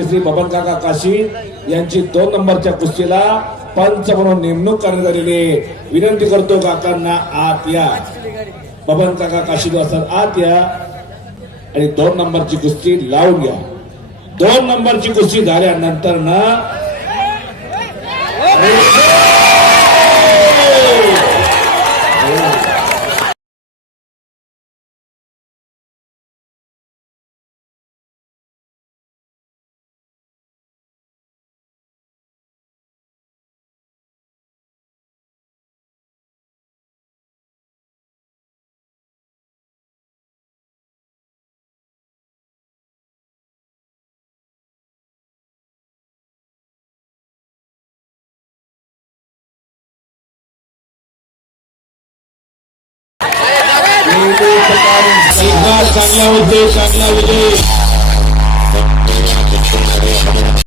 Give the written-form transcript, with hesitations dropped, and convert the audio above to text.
केसरी बबन काका काशी यांची 2 नंबरच्या कुस्तीला पंच म्हणून नेमणूक करण्यात आलेली आहे। विनंती करतो काकांना आत या, बबन काका काशी असतात आत या आणि 2 नंबरची कुस्ती लावून घ्या। 2 नंबरची कुस्ती झाल्यानंतर ना चांगला होते, चांगला विजय।